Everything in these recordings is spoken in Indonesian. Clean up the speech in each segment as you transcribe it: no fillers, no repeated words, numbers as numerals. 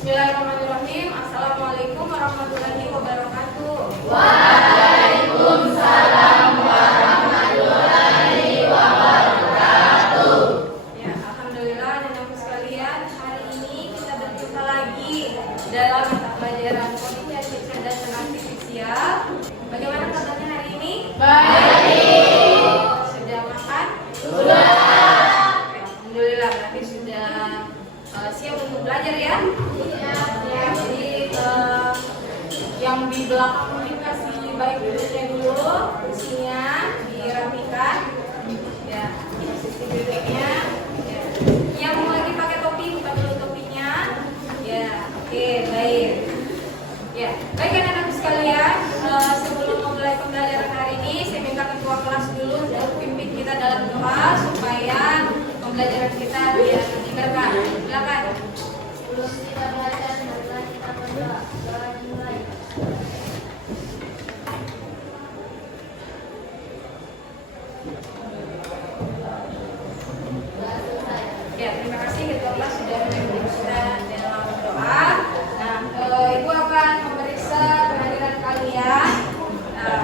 Bismillahirrahmanirrahim. Assalamualaikum warahmatullahi wabarakatuh. Waalaikumsalam warahmatullahi wabarakatuh. Ya, alhamdulillah Bapak sekalian, hari ini kita berjumpa lagi dalam mata pelajaran komunikasi cerdas dan artifisial. Bagaimana kabarnya hari ini? Baik. Sudah makan? Sudah. Alhamdulillah, berarti sudah siap untuk belajar ya? Ya, jadi yang di belakang mungkin kasih baik duduknya dulu, kursinya dirapikan, ya, posisi duduknya. Ya. Yang mau lagi pakai topi, buka dulu topinya. Ya, oke, baik. Ya, baik anak-anak sekalian, sebelum memulai pembelajaran hari ini, saya minta ketua kelas dulu untuk pimpin kita dalam doa supaya pembelajaran kita biar lebih berkah. Silakan. Sebelum kita belajar, marilah kita berdoa. Doa dimulai. Ya, terima kasih ketua kelas sudah memimpin kita dalam doa. Nah, Ibu akan memeriksa kehadiran kalian.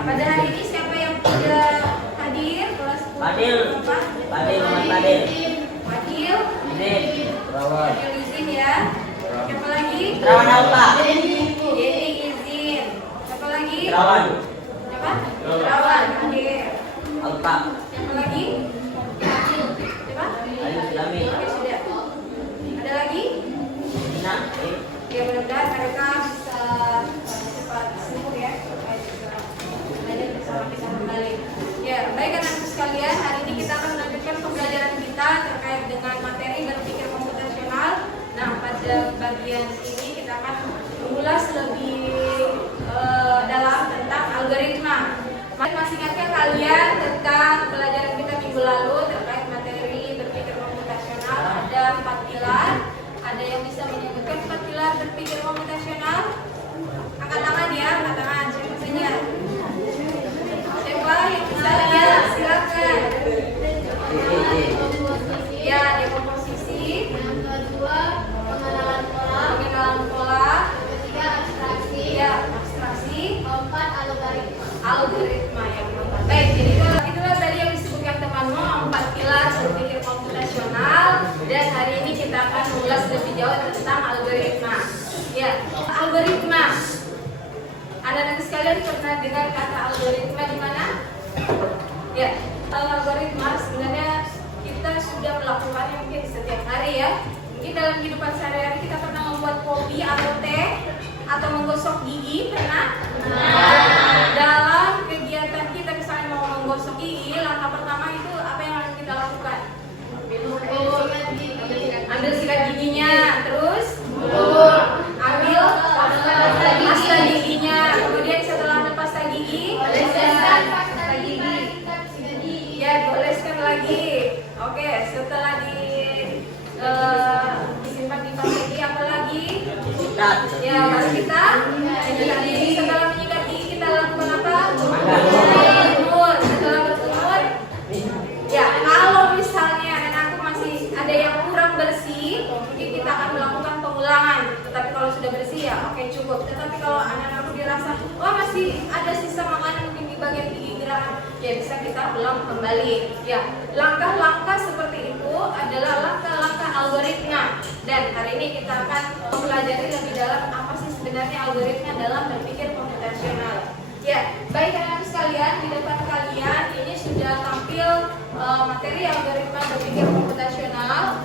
Pada hari ini siapa yang sudah hadir? Kelas Fadil. apa? Fadil, Fadil. Fadil. Rawan. Fadil izin ya. Siapa lagi? Rawan Alfa. Jadi izin. Siapa lagi? Rawan. Siapa? Rawan. Hadir. Alfa. Siapa lagi? Siapa? Ayu Islami. Oke, sudah. Ada lagi? Dina. Ya, mudah-mudahan mereka bisa cepat sembuh ya, supaya bisa belajar bersama kita kembali. Ya, baik anak-anak sekalian, hari ini kita akan melanjutkan pembelajaran kita terkait dengan materi berpikir komputasional. Nah, pada bagian ini kita akan mengulas lebih dalam tentang algoritma. Masih ingatkah kalian tentang pelajaran kita minggu lalu terkait materi berpikir komputasional? Ada 4 pilar. Ada yang bisa menyebutkan 4 pilar berpikir komputasional? Angkat tangan ya, angkat tangan. Siapa saja? Siapa yang bisa lihat? Silakan. Ya, dekomposisi. Yang kedua, pengenalan pola. Pengenalan pola. Yang ketiga, abstraksi. Ya, abstraksi. Keempat, algoritma. Algoritma yang keempat. Baik, jadi itulah tadi yang disebutkan temanmu 4 pilar berpikir komputasional, dan hari ini kita akan mengulas lebih jauh tentang algoritma. Ya, algoritma. Anak-anak sekalian pernah dengar kata algoritma di mana? Ya, algoritma sebenarnya kita sudah melakukannya mungkin setiap hari ya. Mungkin dalam kehidupan sehari-hari kita pernah membuat kopi atau teh atau menggosok gigi, pernah? Dalam kegiatan kita misalnya mau menggosok gigi, langkah pertama itu apa yang harus kita lakukan? Ambil sikat giginya, terus ambil pasta giginya, kemudian setelah ambil pasta gigi, ya dioleskan lagi. Oke, setelah disimpan di pasta gigi apa lagi? Ya, baru kita menyikat gigi. Setelah menyikat gigi kita lakukan apa? Berkumur. Setelah berkumur, ya kalau misalnya anakku masih ada yang kurang bersih, mungkin kita akan melakukan pengulangan. Tetapi kalau sudah bersih ya oke, cukup. Tetapi kalau anak-anakku dirasa wah masih ada sisa makanan mungkin di bagian gigi gerakan, ya bisa kita ulang kembali. Ya, langkah-langkah seperti itu adalah langkah-langkah algoritma. Dan hari ini kita akan mempelajari lebih dalam apa sih sebenarnya algoritma dalam berpikir komputasional. Ya, baik anak-anak sekalian, di depan kalian ini sudah tampil materi algoritma berpikir komputasional.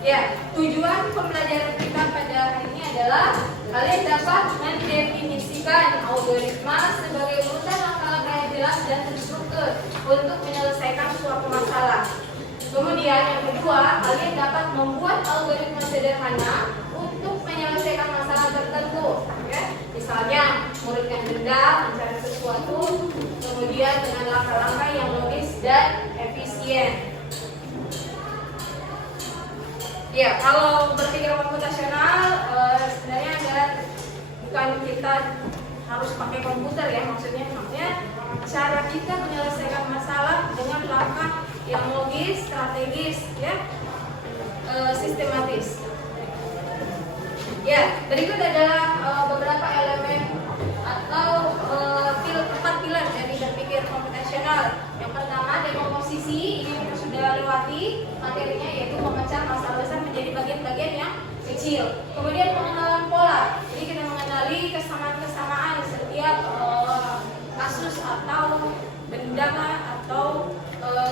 Ya, tujuan pembelajaran kita pada hari ini adalah kalian dapat mendefinisikan algoritma sebagai urutan langkah-langkah yang jelas dan terstruktur untuk menyelesaikan suatu masalah. Kemudian yang kedua, kalian dapat membuat algoritma sederhana untuk menyelesaikan masalah tertentu. Ya. Misalnya, mengurutkan benda, mencari sesuatu, kemudian dengan langkah-langkah yang logis dan efisien. Ya, kalau berpikir komputasional sebenarnya bukan kita harus pakai komputer ya, maksudnya cara kita menyelesaikan masalah dengan langkah yang logis, strategis, ya, sistematis. Ya, Ya, berikut adalah beberapa elemen atau empat pilar dari berpikir komputasional. Yang pertama, dekomposisi. Ini kita sudah lewati materinya, yaitu memecah masalah besar menjadi bagian-bagian yang kecil. Kemudian pengenalan pola. Jadi kita mengenali kesamaan-kesamaan setiap kasus atau benda atau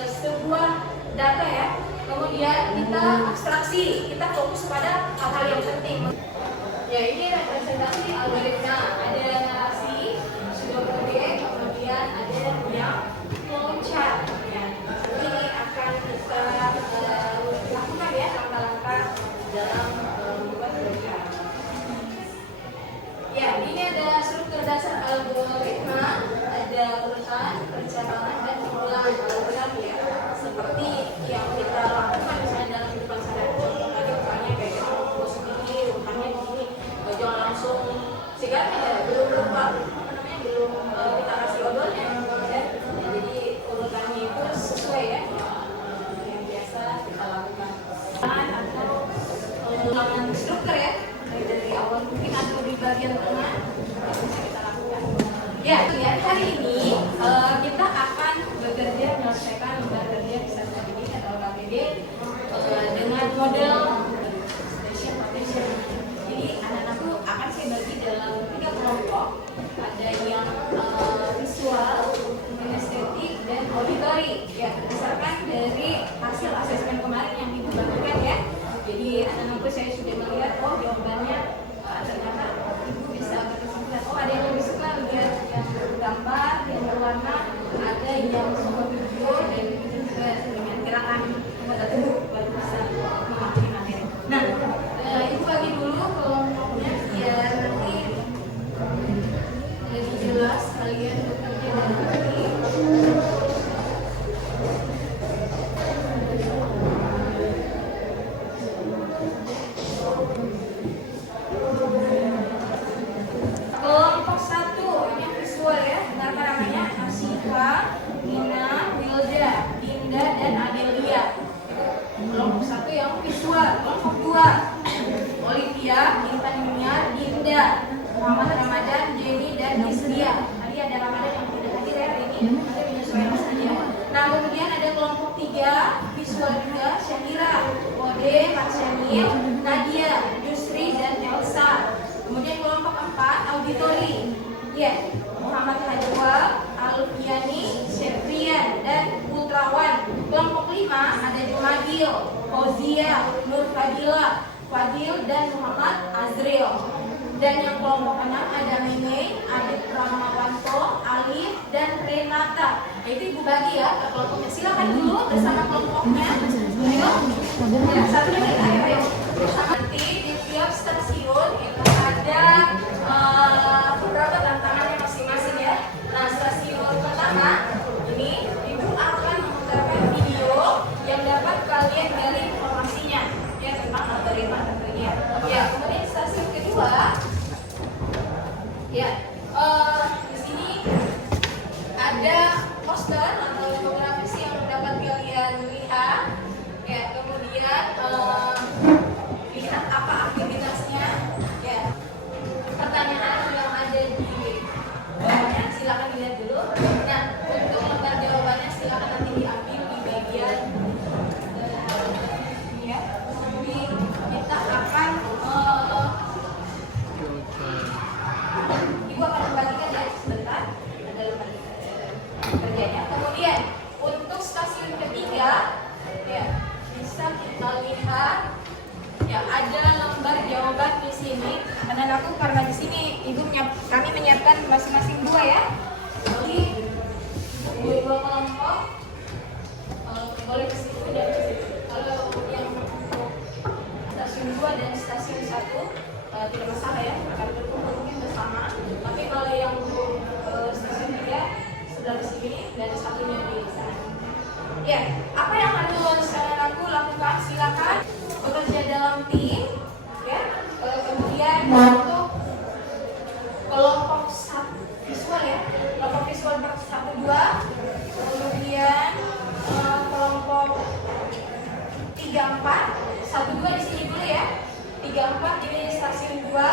sebuah data ya. Kemudian kita abstraksi, kita fokus pada hal-hal yang penting. Ya, ini representasi algoritma. Ada narasi, pseudo-code, kemudian ada yang flowchart. Ya, ini akan kita lakukan ya langkah-langkah dalam membuat program. Ya, ini ada struktur dasar algoritma, ada urutan, perencanaan, dan pengulangan program ya. Seperti yang kita lakukan misalnya dalam kehidupan sehari-hari, tadi misalnya kayak bos begini, urutannya begini, jangan langsung sehingga belum kita kasih odolnya ya. Jadi urutannya itu sesuai ya yang biasa kita lakukan. Atau pengulangan struktur ya, dari awal mungkin atau di bagian tengah yang bisa kita lakukan. Ya, lihat hari ini kita akan bekerja menyelesaikan lembar kerja Dissertasi atau KPD dengan model station. Jadi anak-anakku akan saya bagi dalam 3 kelompok. Ada yang visual, kinestetik, dan auditory. Ya, berdasarkan dari hasil asesmen kemarin yang Ibu bagikan ya. Jadi anak-anakku saya sudah melihat, oh jawabannya ternyata Ibu bisa berkesimpulan. Oh, ada yang lebih suka lihat yang gambar, yang berwarna, ada yang suka video, dan juga dengan gerakan mata tubuh baru bisa memahami materi. Nah, Ibu bagi dulu kelompoknya biar nanti lebih jelas kalian bekerja dan bagi. Kelompok 1 ini yang visual ya, dengarkan namanya Asifa, Nina, Wilda, Dinda, dan Adelia. Kelompok 1 yang visual. Kelompok 2 Olivia, Intan Yunia, Dinda, Muhammad Ramadan, Jenny, dan Islia. Tadi ada Ramadan yang tidak hadir ya hari ini, ada menyesuaikan saja. Nah, kemudian ada kelompok 3 visual juga, Syahira, Ode, Marsyamil, Nadia, Yusri, dan Elsa. Kemudian kelompok 4 auditori, ya, Muhammad Hajwa, Alfiani, Syefrian, dan Putrawan. Kelompok 5 ada Jumadil, Fauzia, Nur Fadila, Fadil, dan Muhammad Azril. Dan yang kelompok 6 ada Meme, Adit Ramawanto, Alif, dan Renata. Nah, itu Ibu bagi ya ke kelompoknya. Silakan dulu bersama kelompoknya. Ayo, ya, satu lagi, ayo. Nanti di tiap stasiun itu ada beberapa tantangannya masing-masing ya. Nah, stasiun pertama ini Ibu akan memutarkan video yang dapat kalian gali informasinya ya tentang algoritma tentunya. Ya, kemudian stasiun kedua ya di sini ada poster atau infografis yang dapat kalian lihat ya. Kemudian lihat apa aktivitasnya ya. Pertanyaan yang ada di bawahnya silakan dilihat dulu. Nah, untuk lembar jawabannya silakan nanti diambil di bagian ya. Jadi kita akan Ibu akan membagikan ya sebentar ada lembar kerjanya. Kemudian untuk stasiun ketiga ya bisa kita lihat ya ada lembar jawaban di sini. Anak-anakku karena di sini kami menyiapkan masing-masing 2 ya. Jadi 2 kelompok boleh ke situ dan ke situ. Kalau yang stasiun 2 dan stasiun 1 tidak masalah ya, akan berkumpul mungkin bersama. Tapi kalau yang stasiun 3 sudah di sini dan satunya di sana. Ya, apa yang harus anak-anakku lakukan? Silakan bekerja dalam tim ya. Kemudian untuk kelompok visual ya, kelompok visual 1, 2, kemudian kelompok 3, 4, 1, 2 di sini dulu ya. 3, 4 ini stasiun 2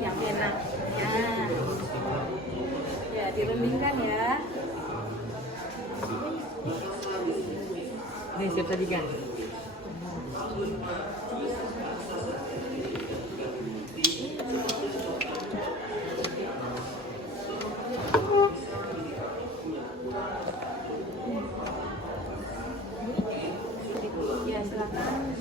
yang enak ya direndingkan ya. Ini siap tadi kan? Ya silakan.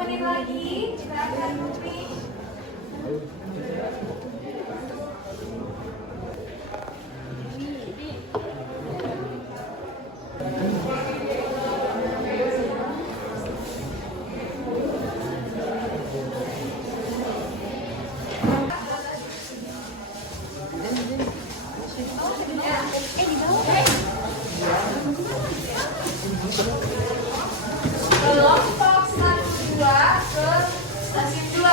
Menit lagi kita akan mulai. Kelompok 1, 2 ke stasiun 2.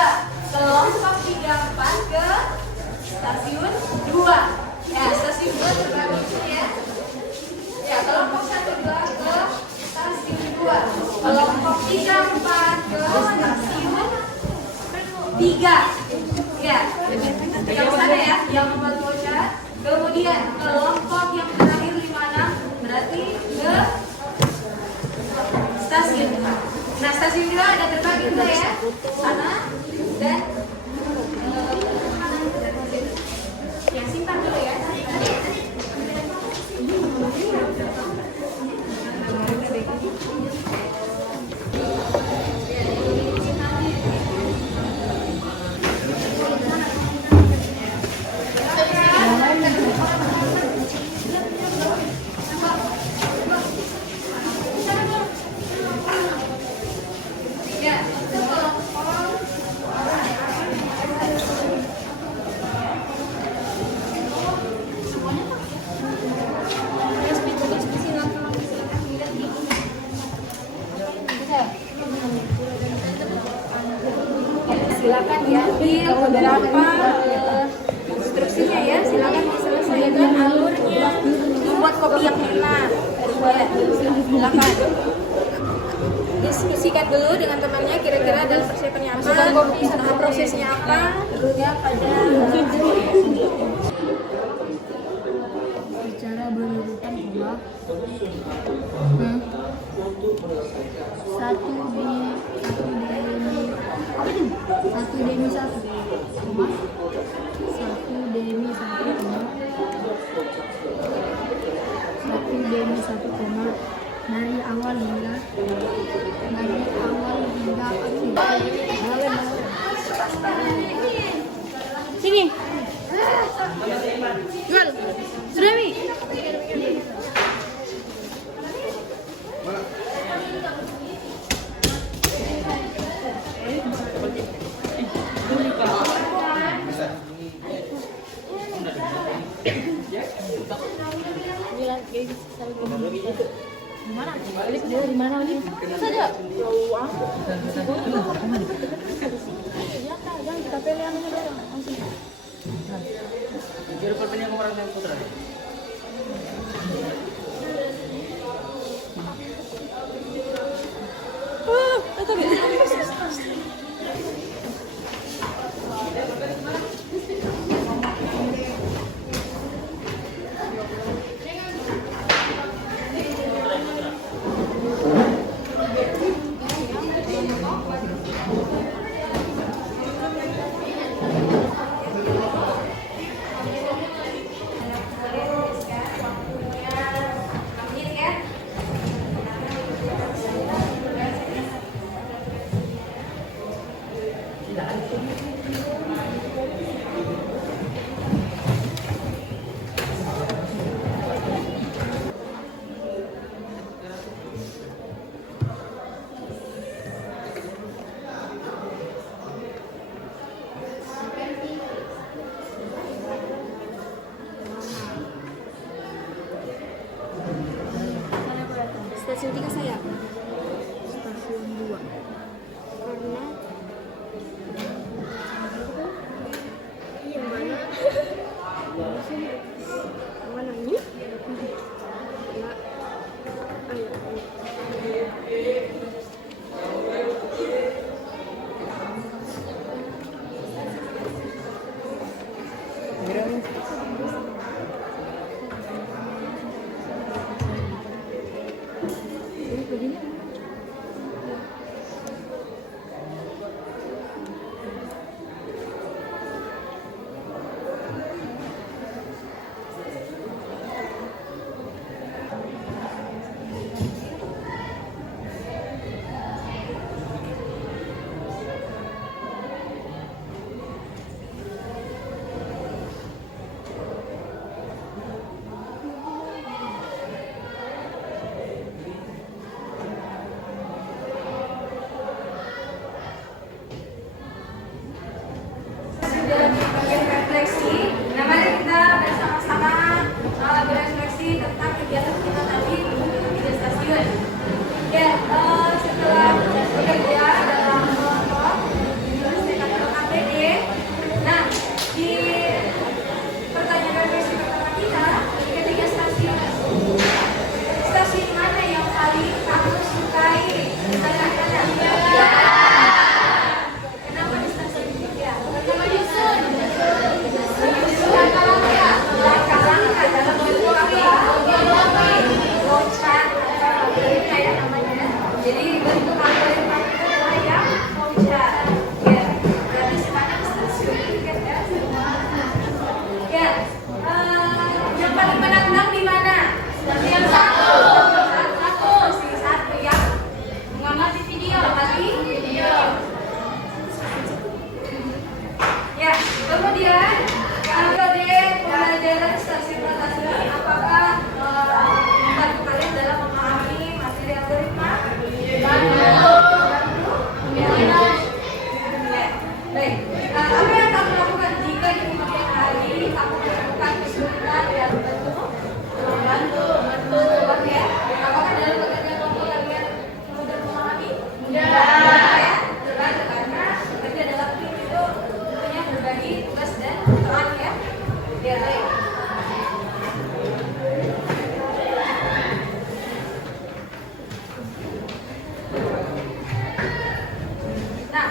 Kelompok 3, 4 ke stasiun 2. Ya, stasiun 2 terbagi ya. Ya, kelompok 1, 2 ke stasiun 2. Kelompok 3, 4 ke stasiun 3. Ya, yang sana ya, yang membantu bocah. Kemudian kelompok yang terakhir 5, 6 berarti ke stasiun. Nah, stasiun 2 ada terbagi dua ya, sana dan yang simpan dulu ya. Ya, itu kelompok silakan diambil beberapa instruksinya ya, silakan diselesaikan alurnya, membuat kopi yang enak ya, silakan diskusikan dulu dengan temannya kira-kira dalam persiapannya apa, tahap prosesnya apa ya pada Secara berurutan pula satu demi satu koma dari awal hingga akhir. Sini. Jual. Sudah Mi. Gimana? Dia di mana lagi? Saja. Jauh aku. Ya kak, jangan kita pilih anunya dong. Langsung. Kira pertanyaan orang yang putra. stasiun 3 saya. Stasiun 2. Karena yang mana? Yang mana ini? Ya. Ayo. Dalam bagian refleksi, nah mari kita bersama-sama berefleksi tentang kegiatan kita tadi di stasiun. Ya, setelah bekerja dalam kelompok, menyelesaikan APD. Nah, di pertanyaan refleksi pertama kita, ketika stasiun mana yang paling kamu sukai? Kenapa di stasiun 3? Karena menyusun langkah-langkah dalam bentuk apa? Loncat atau kayak namanya. Jadi bentuk algoritma itu adalah yang loncat. Ya, berarti semuanya stasiun tiket ya semua. Ya, yang paling menantang di mana? Stasiun 1. Satu yang mengamati video. Ya, kemudian metode pembelajaran stasiun stasiun apakah membantu kalian dalam memahami materi algoritma? Bantu. Ya. Baik. Apa yang kamu lakukan jika di kemudian hari kamu menemukan kesulitan dalam membantu? Ya. Apakah dalam bekerja kelompok kalian mudah memahami? Mudah. Ya. Terbantu karena kerja dalam tim itu tentunya berbagi tugas dan peran ya. Ya, baik. Nah,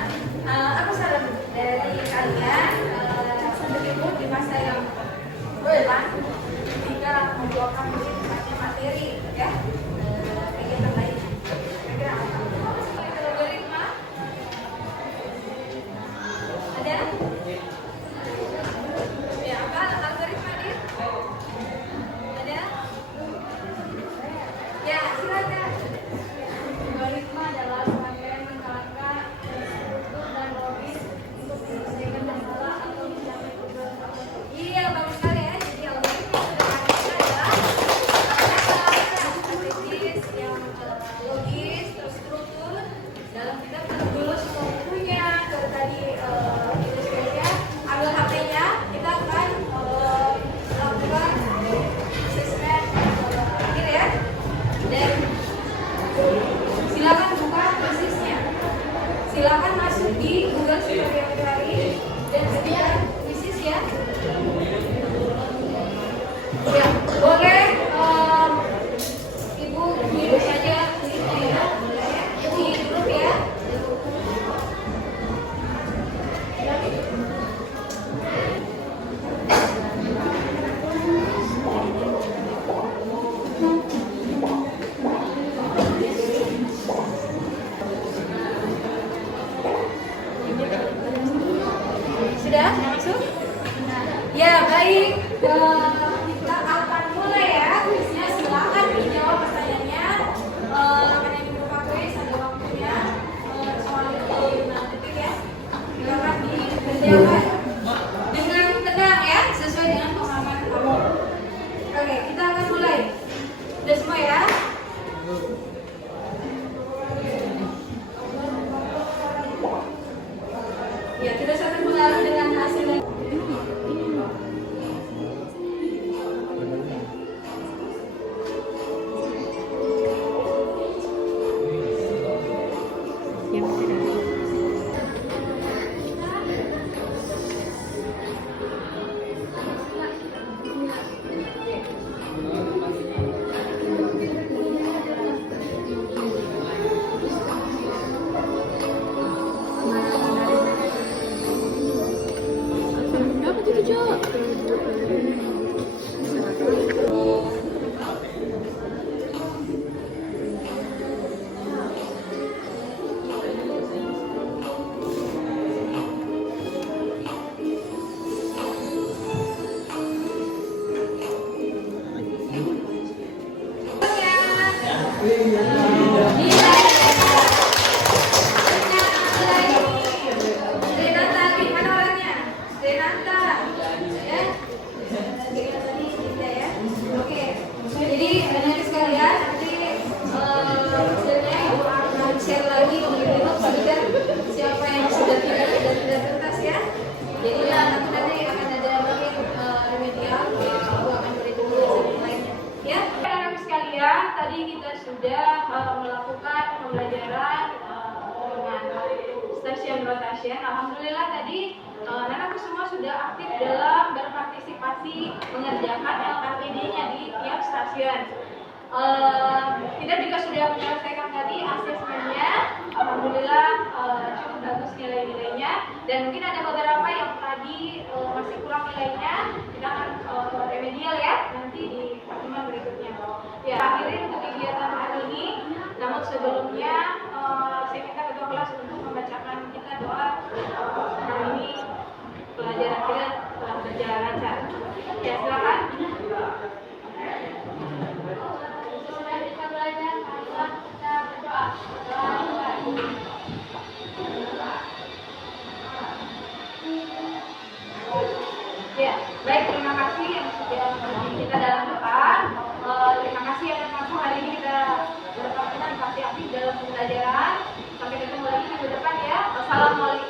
apa saran dari kalian begitu di masa yang depan ketika membawakan materi ya kegiatan lain? Kira-kira apa? Algoritma ada? Ya, apa algoritma dia? Ada? Ya, silakan. Algoritma adalah rangkaian langkah-langkah struktur dan logis untuk menyelesaikan masalah atau mencapai tujuan tertentu. Iya, bagus sekali ya. Jadi algoritma adalah langkah-langkah strategis yang logis, terstruktur dalam kita menulis waktunya ke tadi ilustrasinya, ambil HP-nya, kita akan melakukan asesmen akhir ya. Dan silakan buka persisnya. Silakan masuk di Google Sehari-hari dan ketika krisis ya. Ya, boleh Ibu kirim saja linknya ya. Di grup ya. Sudah masuk? Ya, baik. Kita akan mulai ya. Kuisnya silakan dijawab pertanyaannya. Akan yang dibuka kuis ada waktunya. Soalnya 5 detik ya. Silakan dijawab dengan tenang ya, sesuai dengan pemahaman kamu. Oke, kita akan mulai. Sudah semua ya? Ya, kita akan mulai dengan hasilnya. rotation. Alhamdulillah tadi anak-anakku semua sudah aktif dalam berpartisipasi mengerjakan LKPD-nya di tiap stasiun. Kita juga sudah menyelesaikan tadi asesmennya. Alhamdulillah cukup bagus nilai-nilainya, dan mungkin ada beberapa yang tadi masih kurang nilainya. Kita akan remedial ya nanti di pertemuan berikutnya. Ya, akhirin untuk kegiatan hari ini. Namun sebelumnya saya minta ketua kelas untuk membacakan kita doa hari ini. Pelajaran kita telah berjalan lancar. Ya, silakan. Sesudah kita belajar, marilah kita berdoa. Ya, baik, terima kasih yang sudah mengikuti kita dalam doa. Terima kasih anak-anakku, hari ini kita berpartisipasi aktif dalam pembelajaran. Sampai ketemu lagi minggu depan ya. Wassalamualaikum.